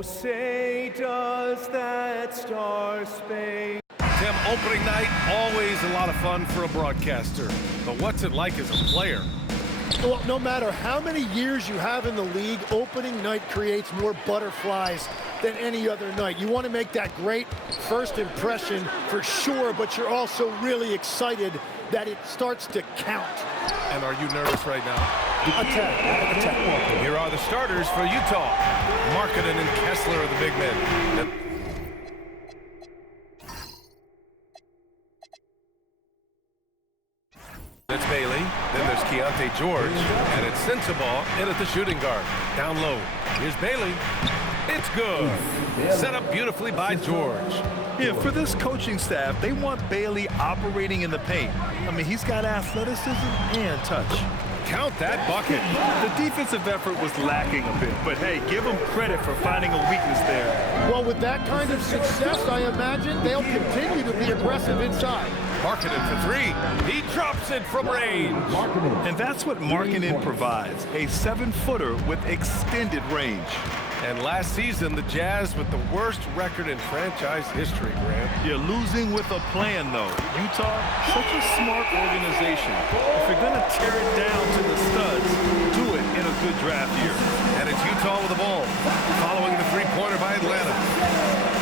Oh, say does that star-spangled... Tim, opening night, always a lot of fun for a broadcaster. But what's it like as a player? Well, no matter how many years you have in the league, opening night creates more butterflies than any other night. You want to make that great first impression for sure, but you're also really excited that it starts to count. And are you nervous right now? Attack. Here are the starters for Utah. Markkanen and Kessler are the big men. It's Bailey, then there's Keontae George, and it's Sensabaugh in at the shooting guard. Down low, here's Bailey. It's good. Set up beautifully by George. Yeah, for this coaching staff, they want Bailey operating in the paint. I mean, he's got athleticism and touch. Count that bucket. The defensive effort was lacking a bit, but hey, give them credit for finding a weakness there. Well, with that kind of success, I imagine they'll continue to be aggressive inside. Markkanen for three. He drops it from range. And that's what Markkanen provides, a 7-footer with extended range. And last season, the Jazz with the worst record in franchise history, Grant. You're losing with a plan, though. Utah, such a smart organization. If you're going to tear it down to the studs, do it in a good draft year. And it's Utah with the ball, following the three-pointer by Atlanta.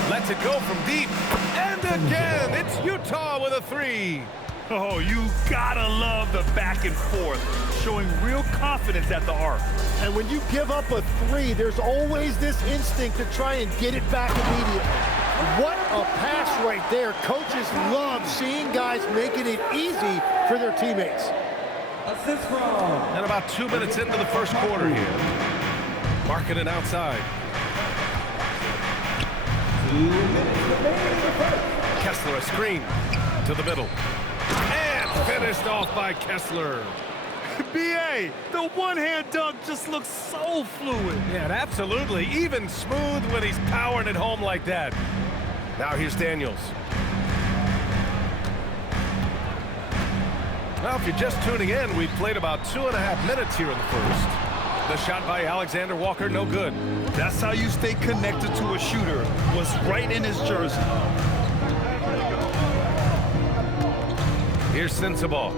Lets it go from deep. And again, it's Utah with a three. Oh, you gotta love the back and forth, showing real confidence at the arc. And when you give up a three, there's always this instinct to try and get it back immediately. What a pass right there. Coaches love seeing guys making it easy for their teammates. And about 2 minutes into the first quarter here. Markkanen outside. Kessler a screen to the middle. And finished off by Kessler. B.A., the one-hand dunk just looks so fluid. Yeah, absolutely. Even smooth when he's powering it home like that. Now here's Daniels. Well, if you're just tuning in, we've played about 2.5 minutes here in the first. The shot by Alexander Walker, no good. That's how you stay connected to a shooter. Was right in his jersey. Here's Sensabaugh.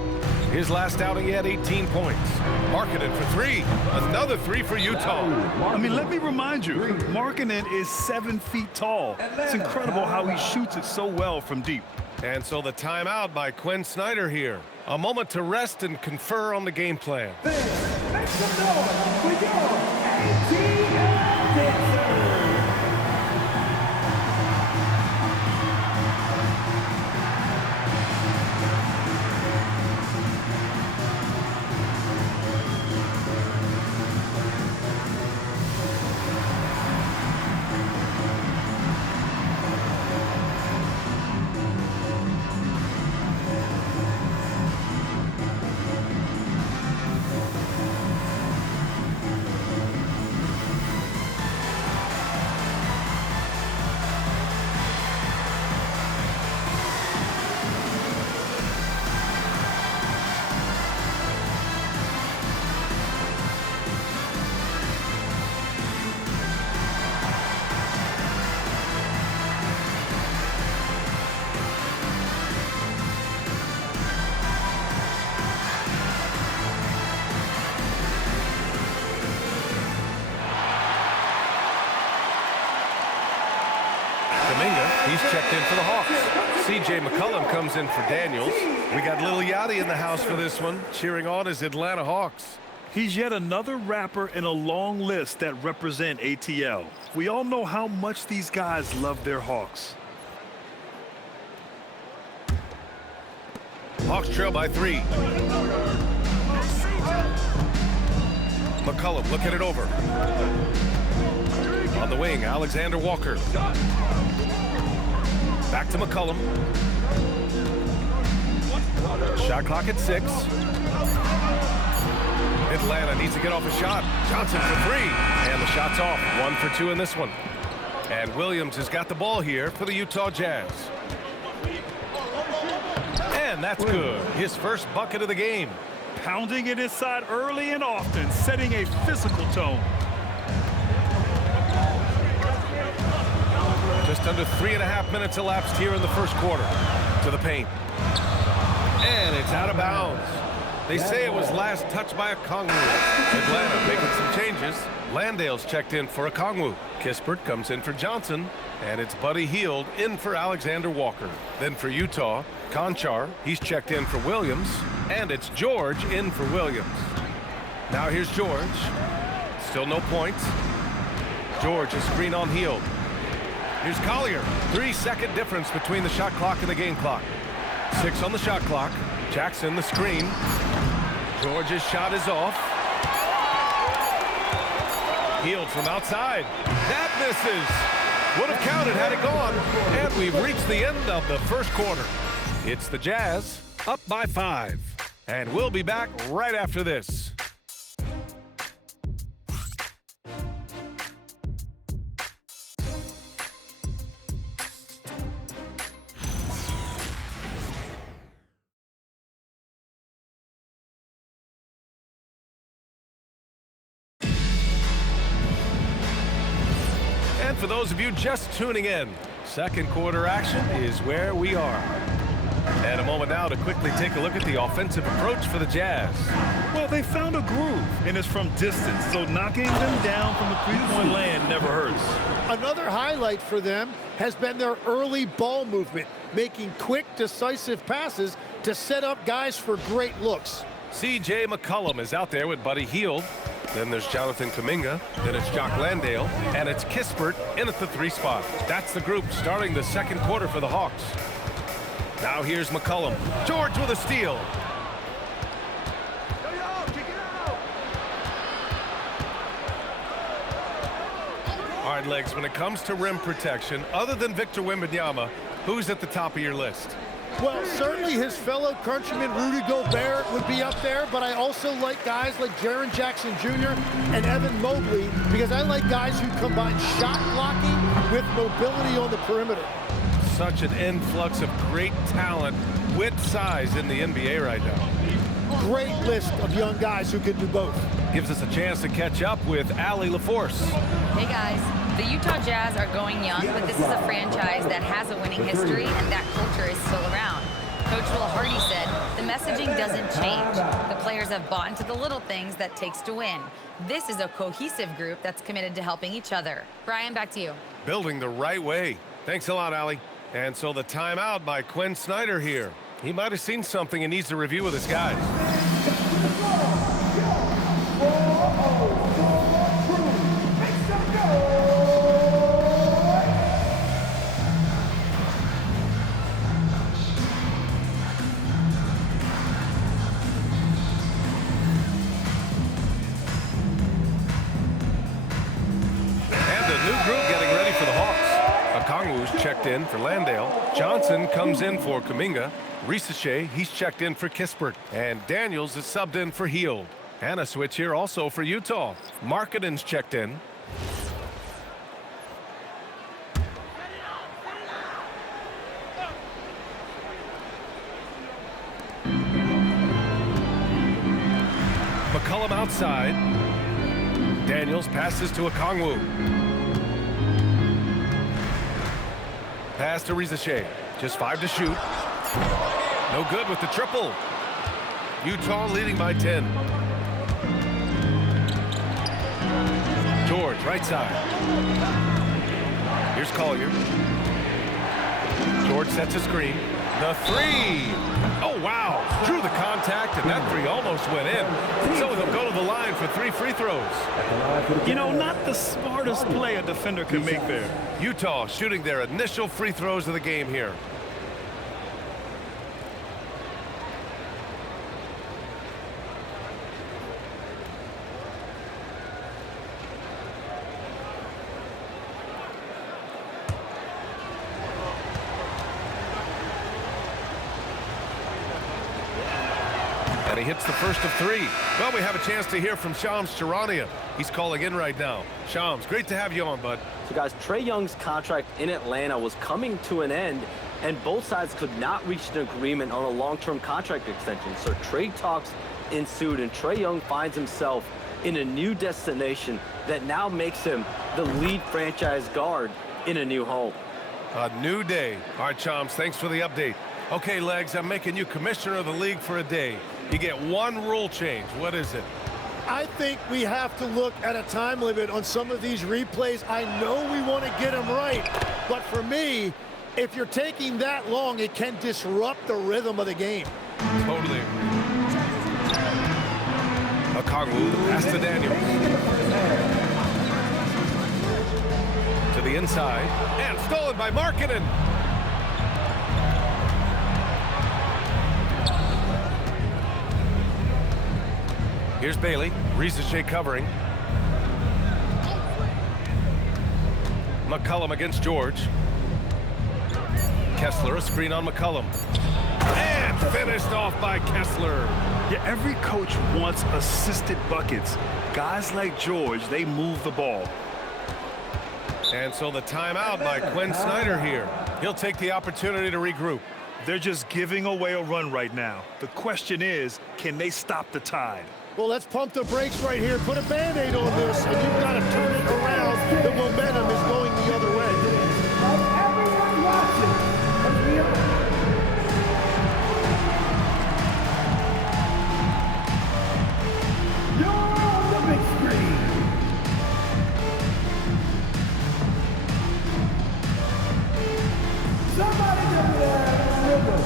His last outing, he had 18 points. Markkanen for three. Another three for Utah. I mean, let me remind you, Markkanen is 7 feet tall. It's incredible how he shoots it so well from deep. And so the timeout by Quinn Snyder here. A moment to rest and confer on the game plan. Make some noise with your ATL He's checked in for the Hawks. C.J. McCollum comes in for Daniels. We got Lil Yachty in the house for this one, cheering on his Atlanta Hawks. He's yet another rapper in a long list that represent ATL. We all know how much these guys love their Hawks. Hawks trail by 3. McCollum looking it over. On the wing, Alexander Walker. Back to McCollum. Shot clock at 6. Atlanta needs to get off a shot. Johnson for 3. And the shot's off. 1 for 2 in this one. And Williams has got the ball here for the Utah Jazz. And that's good. His first bucket of the game. Pounding it inside early and often, setting a physical tone. Just under 3.5 minutes elapsed here in the first quarter. To the paint. And it's out of bounds. They say it was last touched by Okongwu. Atlanta making some changes. Landale's checked in for Okongwu. Kispert comes in for Johnson. And it's Buddy Hield in for Alexander Walker. Then for Utah, Conchar, he's checked in for Williams. And it's George in for Williams. Now here's George. Still no points. George is screen on Hield. Here's Collier. 3-second difference between the shot clock and the game clock. 6 on the shot clock. Jackson the screen. George's shot is off. Hield from outside. That misses. Would have counted had it gone. And we've reached the end of the first quarter. It's the Jazz up by 5. And we'll be back right after this. And for those of you just tuning in, second quarter action is where we are. And a moment now to quickly take a look at the offensive approach for the Jazz. Well, they found a groove, and it's from distance, so knocking them down from the three-point land never hurts. Another highlight for them has been their early ball movement, making quick, decisive passes to set up guys for great looks. C.J. McCollum is out there with Buddy Hield. Then there's Jonathan Kuminga. Then it's Jock Landale. And it's Kispert in at the 3 spot. That's the group starting the second quarter for the Hawks. Now here's McCollum. George with a steal. Hard legs when it comes to rim protection. Other than Victor Wembanyama, who's at the top of your list? Well, certainly his fellow countryman Rudy Gobert would be up there, but I also like guys like Jaren Jackson Jr. and Evan Mobley because I like guys who combine shot blocking with mobility on the perimeter. Such an influx of great talent with size in the NBA right now. Great list of young guys who can do both. Gives us a chance to catch up with Allie LaForce. Hey guys, the Utah Jazz are going young, but this is a franchise that has a winning history and that culture is still around. Coach Will Hardy said, the messaging doesn't change. The players have bought into the little things that takes to win. This is a cohesive group that's committed to helping each other. Brian, back to you. Building the right way. Thanks a lot, Allie. And so the timeout by Quinn Snyder here. He might have seen something and needs to review with his guys. Okongwu's checked in for Landale. Johnson comes in for Kuminga. Risache, he's checked in for Kispert. And Daniels is subbed in for Hield. And a switch here also for Utah. Markkanen's checked in. McCollum outside. Daniels passes to Okongwu. Pass to Risache. Just 5 to shoot. No good with the triple. Utah leading by 10. George, right side. Here's Collier. George sets a screen. The 3. Oh, wow. Drew the contact, and that 3 almost went in. So they'll go to the line for 3 free throws. You know, not the smartest play a defender can make there. Utah shooting their initial free throws of the game here. And he hits the first of 3. Well, we have a chance to hear from Shams Charania. He's calling in right now. Shams, great to have you on, bud. So, guys, Trae Young's contract in Atlanta was coming to an end, and both sides could not reach an agreement on a long-term contract extension. So trade talks ensued, and Trae Young finds himself in a new destination that now makes him the lead franchise guard in a new home. A new day. All right, Chomps, thanks for the update. Okay, Legs, I'm making you commissioner of the league for a day. You get one rule change. What is it? I think we have to look at a time limit on some of these replays. I know we want to get them right, but for me, if you're taking that long, it can disrupt the rhythm of the game. Totally agree. Okongwu, pass to Daniels. To the inside, and stolen by Markkanen. Here's Bailey. Risache covering. McCollum against George. Kessler, a screen on McCollum. And finished off by Kessler. Yeah, every coach wants assisted buckets. Guys like George, they move the ball. And so the timeout by Quinn Snyder here. He'll take the opportunity to regroup. They're just giving away a run right now. The question is, can they stop the tide? Well, let's pump the brakes right here. Put a Band-Aid on this, and you've got to turn it around. The momentum is going the other way. Everyone watching, as we are. You're on the big screen. Somebody give me that rhythm.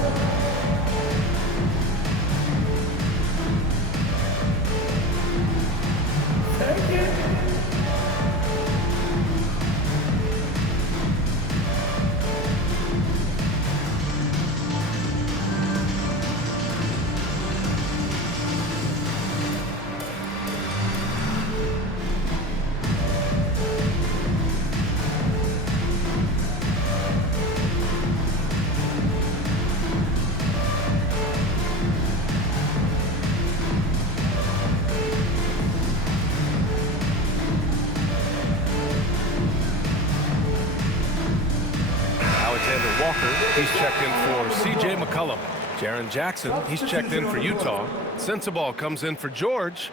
Take it. Walker, he's checked in for C.J. McCollum. Jaren Jackson, he's checked in for Utah. Sensabaugh comes in for George.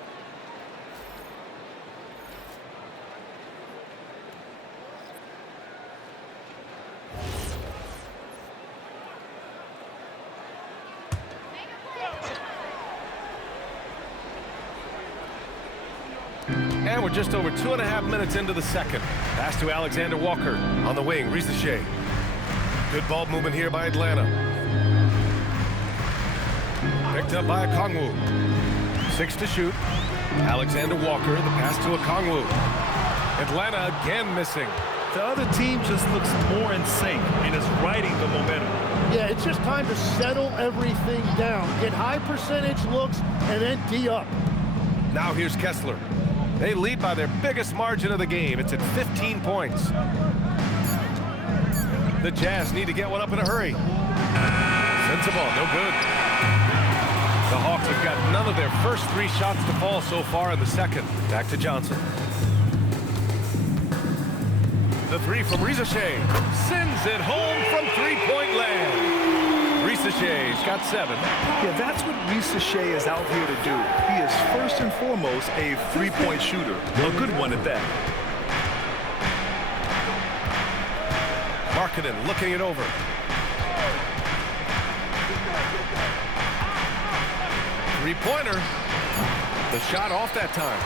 And we're just over 2.5 minutes into the second. Pass to Alexander Walker on the wing. Risache. Good ball movement here by Atlanta. Picked up by Okongwu. 6 to shoot. Alexander Walker, the pass to Okongwu. Atlanta again missing. The other team just looks more in sync and is riding the momentum. Yeah, it's just time to settle everything down. Get high percentage looks and then D up. Now here's Kessler. They lead by their biggest margin of the game. It's at 15 points. The Jazz need to get one up in a hurry. Sensabaugh, no good. The Hawks have got none of their first 3 shots to fall so far in the second. Back to Johnson. The 3 from Risache. Sends it home from 3-point land. Risache's got 7. Yeah, that's what Risache is out here to do. He is first and foremost a 3-point shooter. A good one at that. Markkanen looking it over. Three-pointer. The shot off that time.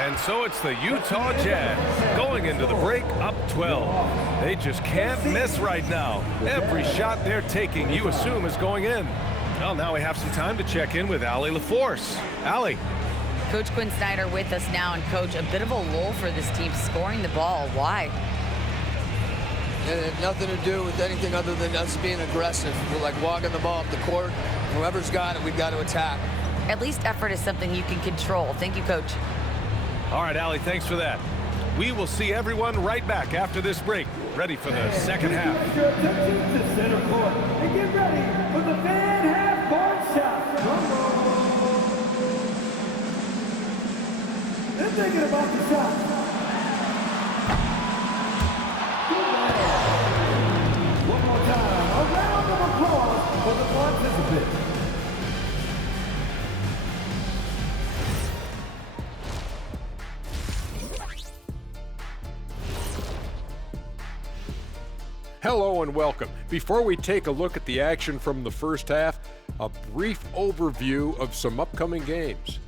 And so it's the Utah Jazz going into the break up 12. They just can't miss right now. Every shot they're taking, you assume, is going in. Well, now we have some time to check in with Allie LaForce. Allie. Coach Quinn Snyder with us now, and Coach, a bit of a lull for this team scoring the ball. Why? It had nothing to do with anything other than us being aggressive. We're like walking the ball up the court. Whoever's got it, we've got to attack. At least effort is something you can control. Thank you, Coach. All right, Allie, thanks for that. We will see everyone right back after this break, ready for the second half. Turn your attention to center court and get ready for the fan half-court shot. Drum roll. They're thinking about the shot. One more time, a round of applause for the participants. Hello and welcome. Before we take a look at the action from the first half, a brief overview of some upcoming games.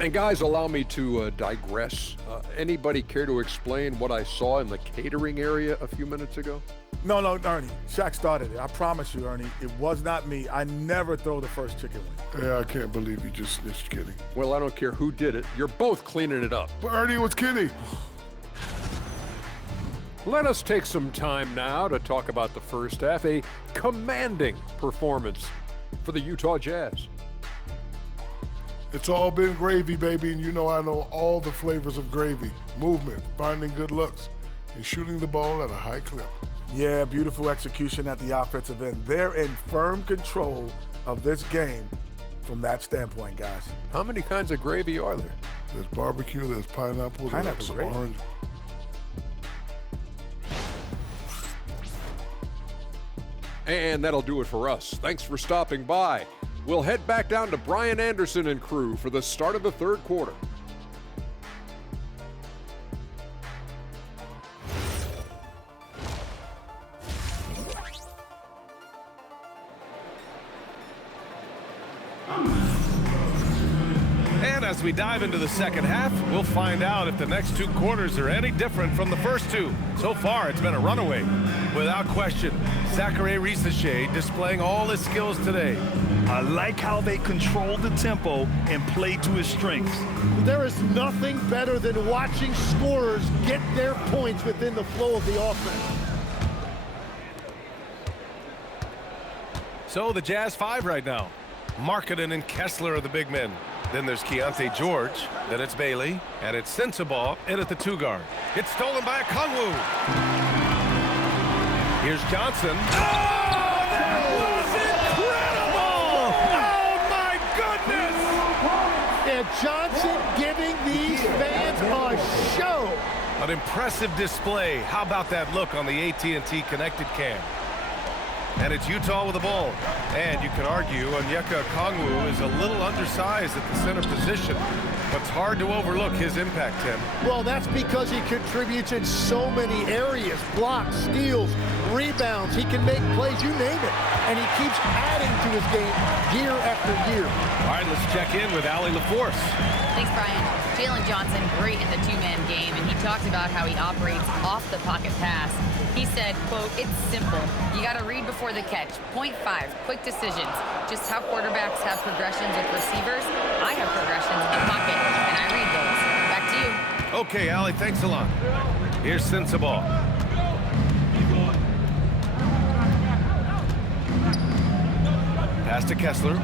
And guys, allow me to digress. Anybody care to explain what I saw in the catering area a few minutes ago? No, Ernie. Shaq started it. I promise you, Ernie. It was not me. I never throw the first chicken wing. Yeah, I can't believe you just kidding. Well, I don't care who did it. You're both cleaning it up. But Ernie was kidding. Let us take some time now to talk about the first half, a commanding performance for the Utah Jazz. It's all been gravy, baby, and you know I know all the flavors of gravy. Movement, finding good looks, and shooting the ball at a high clip. Yeah, beautiful execution at the offensive end. They're in firm control of this game from that standpoint, guys. How many kinds of gravy are there? There's barbecue, there's pineapple, there's gravy. orange. And that'll do it for us. Thanks for stopping by. We'll head back down to Brian Anderson and crew for the start of the third quarter. And as we dive into the second half, we'll find out if the next two quarters are any different from the first two. So far, it's been a runaway. Without question, Zachary Risache displaying all his skills today. I like how they control the tempo and play to his strengths. There is nothing better than watching scorers get their points within the flow of the offense. So the Jazz 5 right now. Markkanen and Kessler are the big men. Then there's Keontae George. Then it's Bailey. And it's Sensabaugh in at the 2 guard. It's stolen by Okongwu. Here's Johnson. Oh, that was incredible! Oh, my goodness! And Johnson giving these fans a show. An impressive display. How about that look on the AT&T connected cam? And it's Utah with the ball. And you can argue Onyeka Okongwu is a little undersized at the center position, but it's hard to overlook his impact, Tim. Well, that's because he contributes in so many areas. Blocks, steals, rebounds. He can make plays, you name it. And he keeps adding to his game year after year. All right, let's check in with Allie LaForce. Thanks, Brian. Jalen Johnson, great in the two-man game, and he talked about how he operates off the pocket pass. He said, quote, "It's simple. You got to read before the catch. Point 5, quick decisions. Just how quarterbacks have progressions with receivers, I have progressions in the pocket, and I read those." Back to you. Okay, Allie, thanks a lot. Here's Sensabaugh. Pass to Kessler.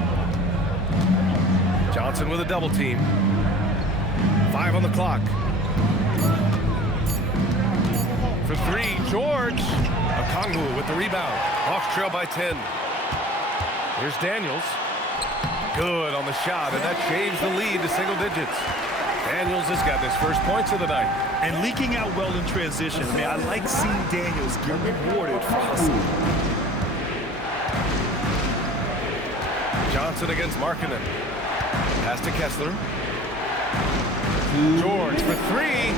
Johnson with a double team. 5 on the clock. For 3, George. Okongwu with the rebound. Hawks trail by 10. Here's Daniels. Good on the shot, and that shaves the lead to single digits. Daniels has got his first points of the night. And leaking out well in transition. Man, I like seeing Daniels get rewarded for hustling. Johnson against Markkanen. Pass to Kessler. George for 3.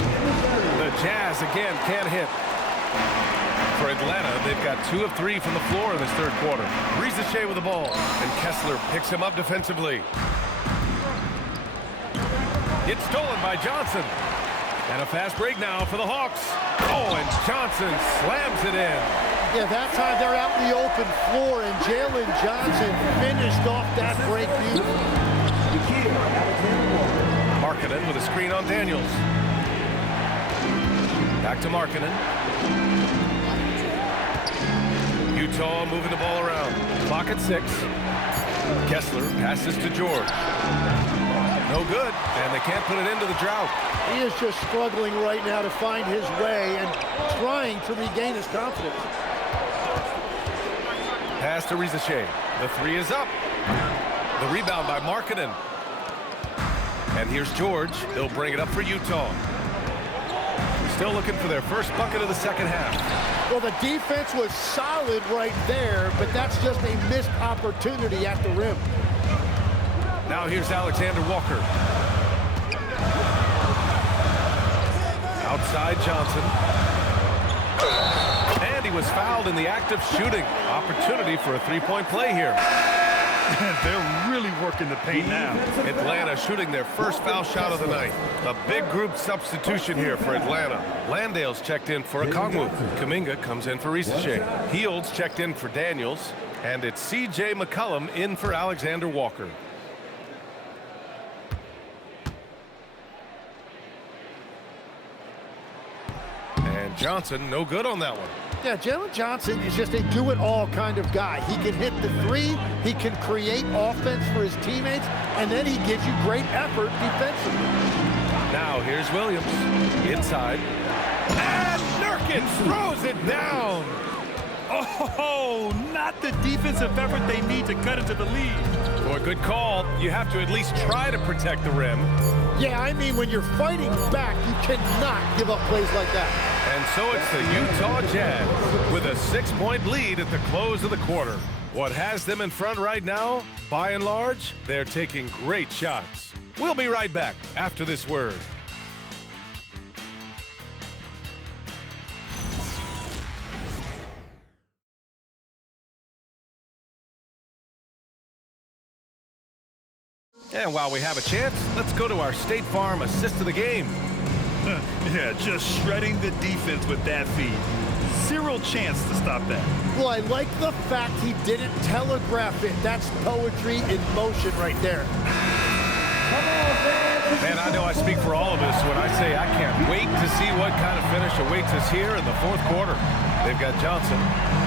The Jazz again can't hit. For Atlanta, they've got 2 of 3 from the floor in this third quarter. Risache with the ball, and Kessler picks him up defensively. It's stolen by Johnson. And a fast break now for the Hawks. Oh, and Johnson slams it in. Yeah, that time they're out in the open floor, and Jalen Johnson finished off that break beautifully. Markkanen with a screen on Daniels. Back to Markkanen. Utah moving the ball around. Clock at 6. Kessler passes to George. No good, and they can't put it into the drought. He is just struggling right now to find his way and trying to regain his confidence. Pass to Risache. The 3 is up. The rebound by Markkanen. And here's George. He'll bring it up for Utah. Still looking for their first bucket of the second half. Well, the defense was solid right there, but that's just a missed opportunity at the rim. Now here's Alexander Walker. Outside Johnson. was fouled in the act of shooting. Opportunity for a three-point play here. They're really working the paint now. Atlanta shooting their first foul shot of the night. A big group substitution here for Atlanta. Landale's checked in for Okongwu. Kuminga comes in for Risache. Heald's checked in for Daniels. And it's C.J. McCollum in for Alexander Walker. And Johnson, no good on that one. Yeah, Jalen Johnson is just a do-it-all kind of guy. He can hit the three, he can create offense for his teammates, and then he gives you great effort defensively. Now here's Williams inside. And Nurkic throws it down. Oh, not the defensive effort they need to cut into the lead. For a good call, you have to at least try to protect the rim. Yeah, I mean, when you're fighting back, you cannot give up plays like that. And so it's the Utah Jazz with a 6-point lead at the close of the quarter. What has them in front right now? By and large, they're taking great shots. We'll be right back after this word. And while we have a chance, let's go to our State Farm assist of the game. Yeah, just shredding the defense with that feed. Zero chance to stop that. Well, I like the fact he didn't telegraph it. That's poetry in motion right there. Man, I know I speak for all of us when I say I can't wait to see what kind of finish awaits us here in the fourth quarter. They've got Johnson.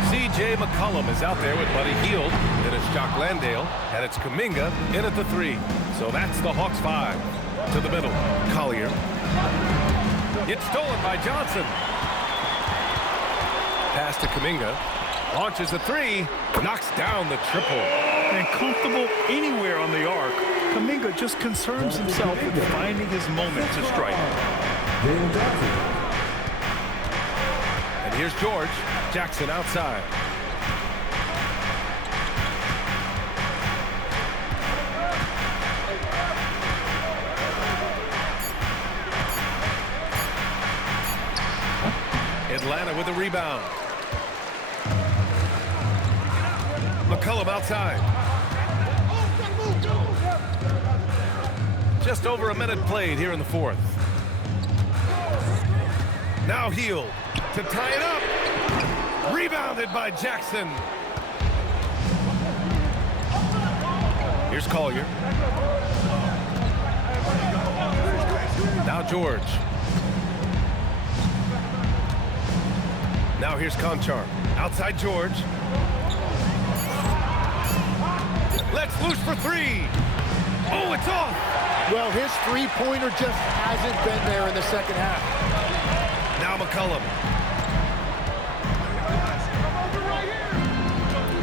C.J. McCollum is out there with Buddy Hield. Then it's Jock Landale. And it's Kuminga in at the 3. So that's the Hawks 5. To the middle. Collier. It's stolen by Johnson. Pass to Kuminga. Launches a 3. Knocks down the triple. And comfortable anywhere on the arc, Kuminga just concerns himself with finding his moment to strike. And here's George. Jackson outside. Atlanta with a rebound. McCollum outside. Just over a minute played here in the fourth. Now Hield to tie it up. Rebounded by Jackson. Here's Collier. Now George. Now here's Conchar. Outside George. Let's loose for 3. Oh, it's off. Well, his three-pointer just hasn't been there in the second half. Now McCollum.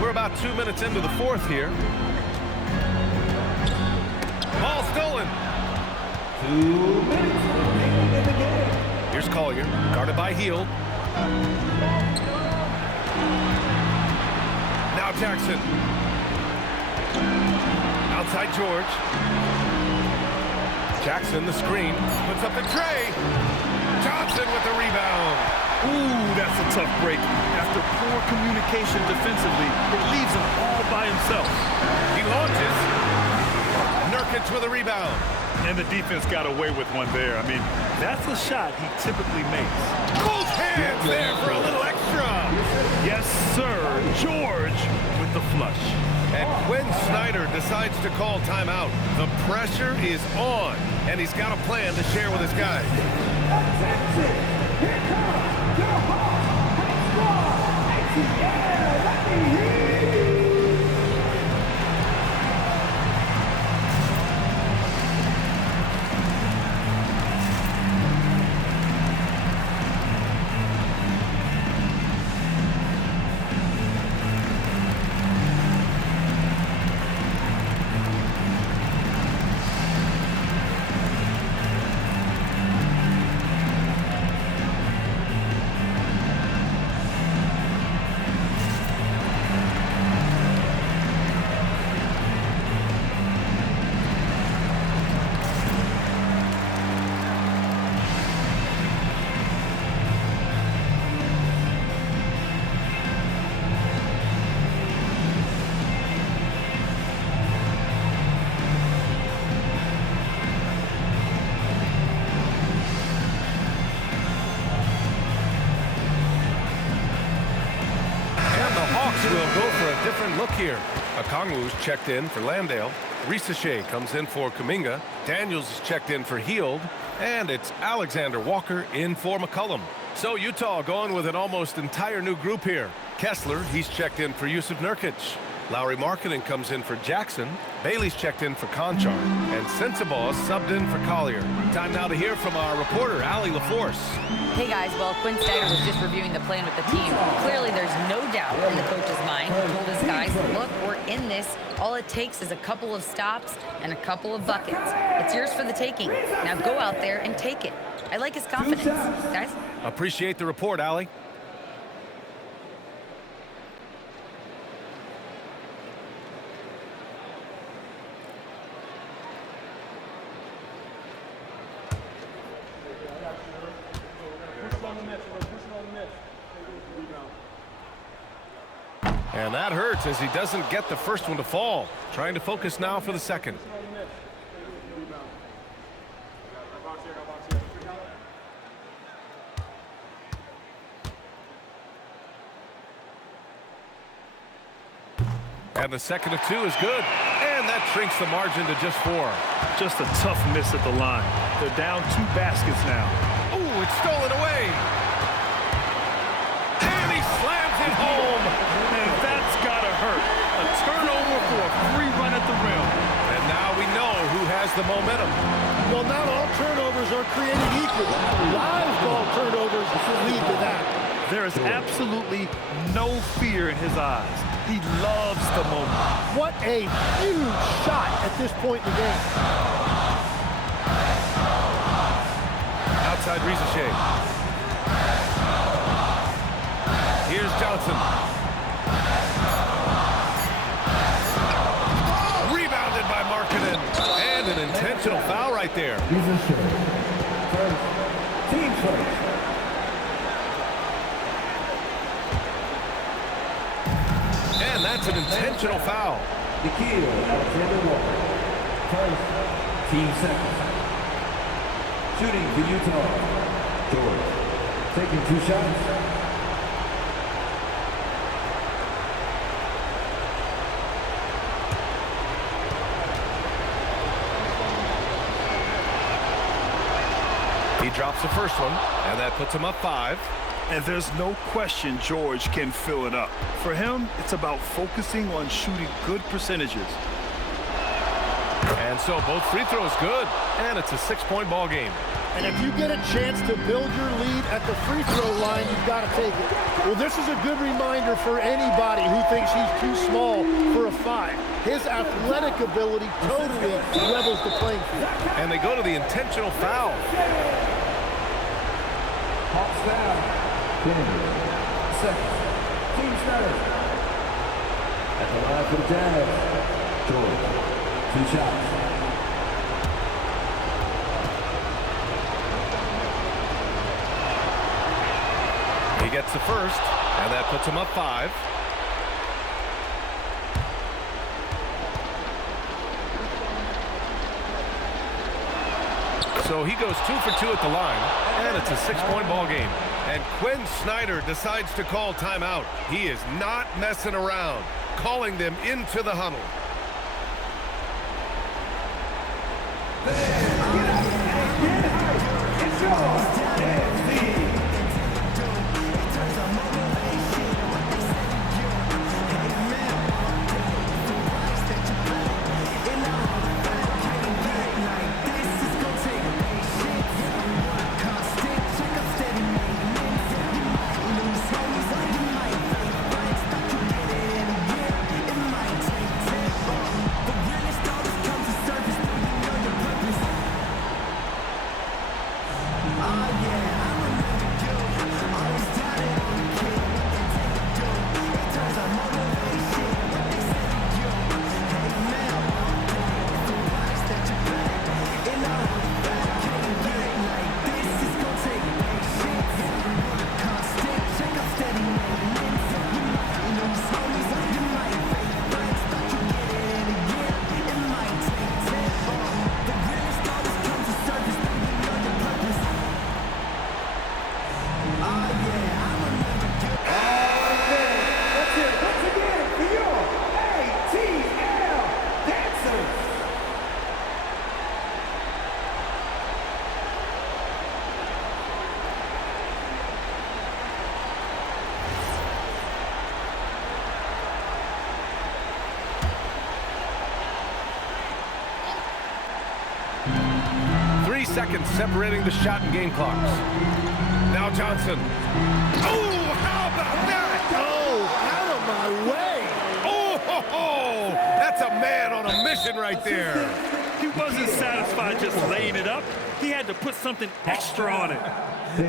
We're about 2 minutes into the fourth here. Ball stolen. 2 minutes remaining in the game. Here's Collier, guarded by Hield. Now Jackson. Outside George. Jackson, the screen, puts up the tray. Johnson with the rebound. Ooh, that's a tough break. After poor communication defensively, it leaves him all by himself. He launches. Nurkic with a rebound. And the defense got away with one there. I mean, that's a shot he typically makes. Both hands there for a little extra. Yes, sir. George with the flush. And Quinn Snyder decides to call timeout. The pressure is on, and he's got a plan to share with his guys. Attention! Here comes your Hawks squad. ATL, let me hear you. different look here. Okongwu's checked in for Landale. Risachet comes in for Kuminga. Daniels is checked in for Hield. And it's Alexander Walker in for McCollum. So Utah going with an almost entire new group here. Kessler, he's checked in for Yusuf Nurkic. Lauri Markkanen comes in for Jackson. Bailey's checked in for Conchar. And Sensabaugh subbed in for Collier. Time now to hear from our reporter, Allie LaForce. Hey guys, well, Quinn Snyder was just reviewing the plan with the team. Clearly there's no doubt in the coach's mind. He told his guys, look, we're in this. All it takes is a couple of stops and a couple of buckets. It's yours for the taking. Now go out there and take it. I like his confidence. Guys? Appreciate the report, Allie. And that hurts as he doesn't get the first one to fall. Trying to focus now for the second. And the second of two is good. And that shrinks the margin to just 4. Just a tough miss at the line. They're down 2 baskets now. Ooh, it's stolen away. And he slams it home. And that's gotta hurt. A turnover for a free run at the rim. And now we know who has the momentum. Well, not all turnovers are created equal. Live ball turnovers lead to that. There is absolutely no fear in his eyes. He loves the moment. What a huge shot at this point in the game. Outside Risachet. Here's Johnson. Rebounded by Markkanen. And an intentional foul right there. Team first. And that's an intentional foul. Alexander Walker. First, team second. Shooting for Utah. George. Taking 2 shots. He drops the first one, and that puts him up 5. And there's no question George can fill it up. For him, it's about focusing on shooting good percentages. And so both free throws good, and it's a 6-point ball game. And if you get a chance to build your lead at the free throw line, you've got to take it. Well, this is a good reminder for anybody who thinks he's too small for a 5. His athletic ability totally levels the playing field. And they go to the intentional foul. Hawks down. Second, team starter. At the line for the Jazz, George, 2 shots. He gets the first, and that puts him up 5. So he goes 2 for 2 at the line, and it's a 6-point ball game. And Quinn Snyder decides to call timeout. He is not messing around, calling them into the huddle. 3 seconds separating the shot and game clocks. Now Johnson. Oh, how about that? Oh, out of my way. Oh, ho, ho. That's a man on a mission right there. He wasn't satisfied just laying it up. He had to put something extra on it.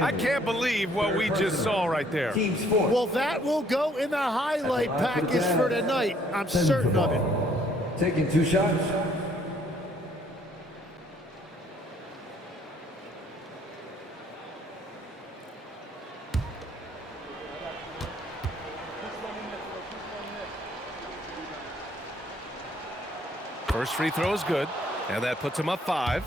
I can't believe what we just saw right there. Well, that will go in the highlight package for tonight. I'm certain of it. Taking 2 shots. First free throw is good, and that puts him up 5.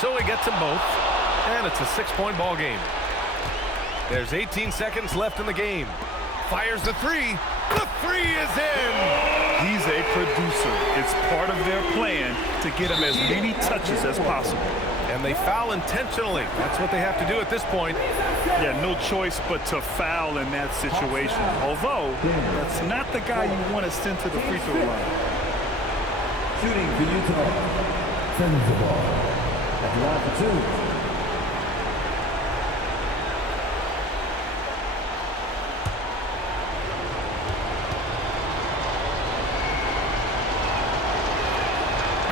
So he gets them both, and it's a 6-point ball game. There's 18 seconds left in the game. Fires the 3. The 3 is in! He's a producer. It's part of their plan to get him as many touches as possible. And they foul intentionally. That's what they have to do at this point. Yeah, no choice but to foul in that situation. Although, that's not the guy you want to send to the free throw line. Shooting for Utah. Sends the ball. At the line for 2.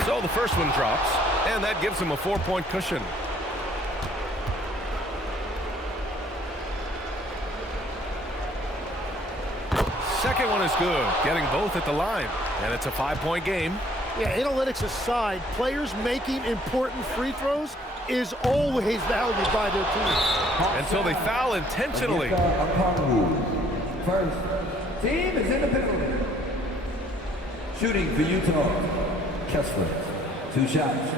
So the first one drops, and that gives him a 4-point cushion. Second one is good, getting both at the line, and it's a 5-point game. Yeah, analytics aside, players making important free throws is always valued by their team. And so they foul intentionally. First, team is in the penalty. Shooting for Utah. Kessler, 2 shots.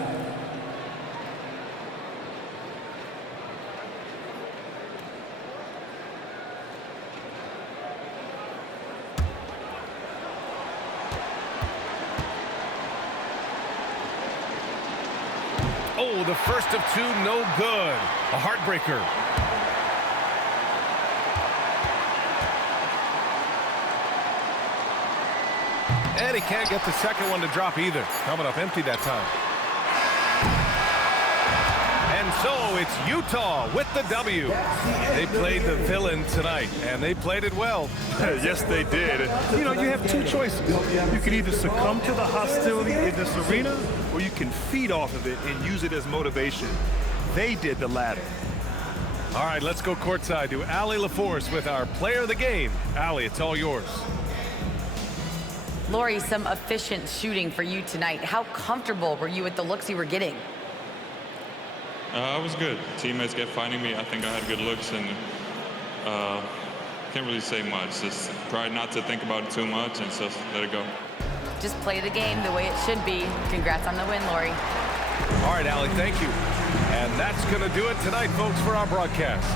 Oh, the first of 2, no good. A heartbreaker. And he can't get the second one to drop either. Coming up empty that time. And so it's Utah with the W. They played the villain tonight, and they played it well. Yes, they did. You know, you have 2 choices. You can either succumb to the hostility in this arena, or you can feed off of it and use it as motivation. They did the latter. All right, let's go courtside to Allie LaForce with our player of the game. Allie, it's all yours. Lori, some efficient shooting for you tonight. How comfortable were you with the looks you were getting? I was good. Teammates kept finding me. I think I had good looks, and can't really say much. Just try not to think about it too much and just let it go. Just play the game the way it should be. Congrats on the win, Lori. All right, Allie, thank you. And that's going to do it tonight, folks, for our broadcast.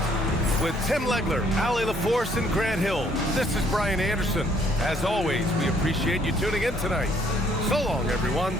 With Tim Legler, Allie LaForce, and Grant Hill, this is Brian Anderson. As always, we appreciate you tuning in tonight. So long, everyone.